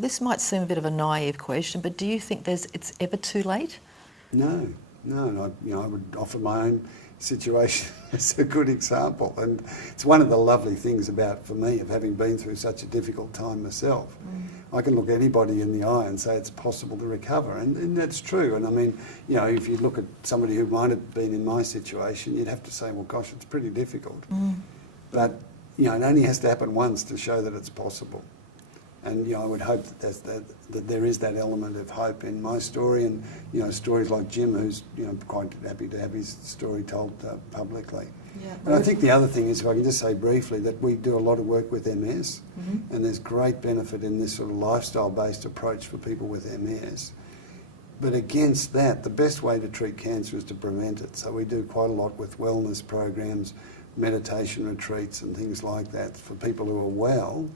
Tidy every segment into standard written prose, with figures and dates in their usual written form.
Well, this might seem a bit of a naive question, but do you think it's ever too late? No. And I would offer my own situation as a good example. And it's one of the lovely things for me, of having been through such a difficult time myself. I can look anybody in the eye and say it's possible to recover, and that's true. And I mean, if you look at somebody who might have been in my situation, you'd have to say, well, gosh, it's pretty difficult. But it only has to happen once to show that it's possible. And I would hope that there is that element of hope in my story, and stories like Jim, who's quite happy to have his story told publicly. Yeah. And I think the other thing is, if I can just say briefly, that we do a lot of work with MS, and there's great benefit in this sort of lifestyle-based approach for people with MS. But against that, the best way to treat cancer is to prevent it. So we do quite a lot with wellness programs, meditation retreats and things like that for people who are well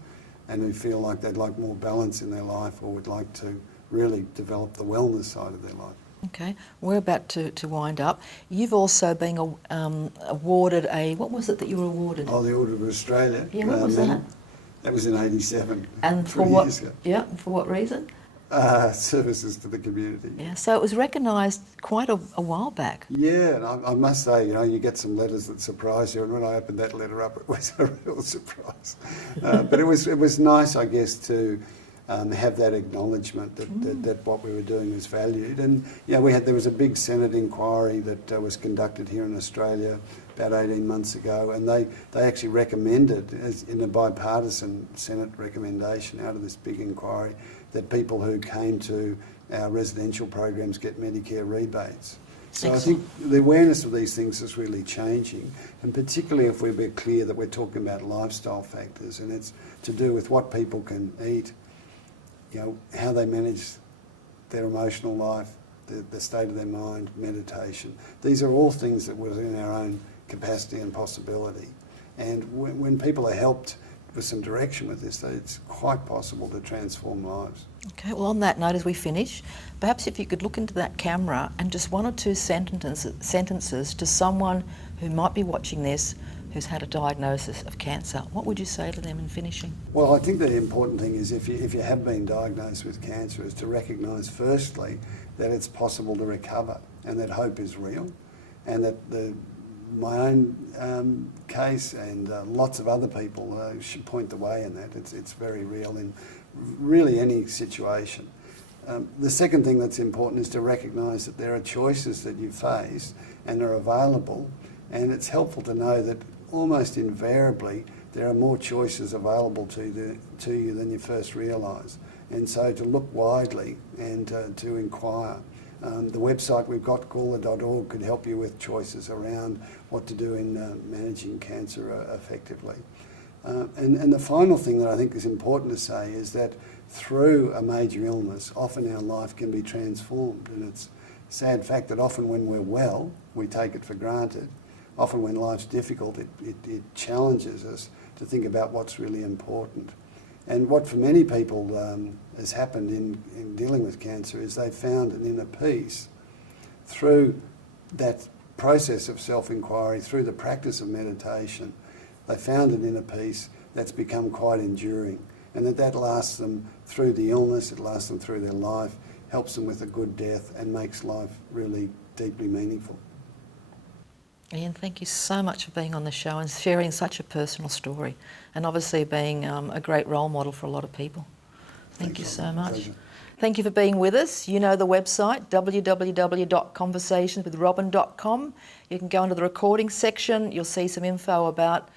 and who feel like they'd like more balance in their life, or would like to really develop the wellness side of their life. Okay, we're about to wind up. You've also been awarded what was it that you were awarded? Oh, the Order of Australia. Yeah, what was that? That was in '87. And for what? Yeah, for what reason? Services to the community. Yeah, so it was recognised quite a while back. Yeah, and I must say, you get some letters that surprise you, and when I opened that letter up, it was a real surprise. But it was nice, I guess, to have that acknowledgement that what we were doing was valued. And there was a big Senate inquiry that was conducted here in Australia about 18 months ago, and they actually recommended, in a bipartisan Senate recommendation out of this big inquiry, that people who came to our residential programs get Medicare rebates. So excellent. I think the awareness of these things is really changing, and particularly if we're clear that we're talking about lifestyle factors, and it's to do with what people can eat, how they manage their emotional life, the state of their mind, meditation. These are all things that were in our own capacity and possibility. And when people are helped with some direction with this, it's quite possible to transform lives. Okay, well, on that note, as we finish, perhaps if you could look into that camera and just one or two sentences to someone who might be watching this, who's had a diagnosis of cancer, what would you say to them in finishing? Well, I think the important thing is, if you have been diagnosed with cancer, is to recognise firstly that it's possible to recover, and that hope is real, and that my own case and lots of other people should point the way in that. It's very real in really any situation. The second thing that's important is to recognise that there are choices that you face and are available, and it's helpful to know that almost invariably there are more choices available to you than you first realise. And so to look widely and to inquire. The website we've got, gawler.org, could help you with choices around what to do in managing cancer effectively. And the final thing that I think is important to say is that through a major illness, often our life can be transformed. And it's a sad fact that often when we're well, we take it for granted. Often when life's difficult, it challenges us to think about what's really important. And what for many people has happened in dealing with cancer is they've found an inner peace through that process of self-inquiry, through the practice of meditation. They found an inner peace that's become quite enduring, and that lasts them through the illness, it lasts them through their life, helps them with a good death, and makes life really deeply meaningful. Ian, thank you so much for being on the show and sharing such a personal story, and obviously being a great role model for a lot of people. Thank you so much. Pleasure. Thank you for being with us. You know the website, www.conversationswithRobyn.com. You can go into the recording section. You'll see some info about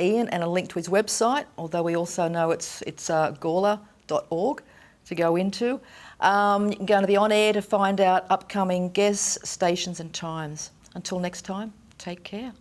Ian and a link to his website, although we also know it's gawler.org to go into. You can go into the on-air to find out upcoming guests, stations and times. Until next time, take care.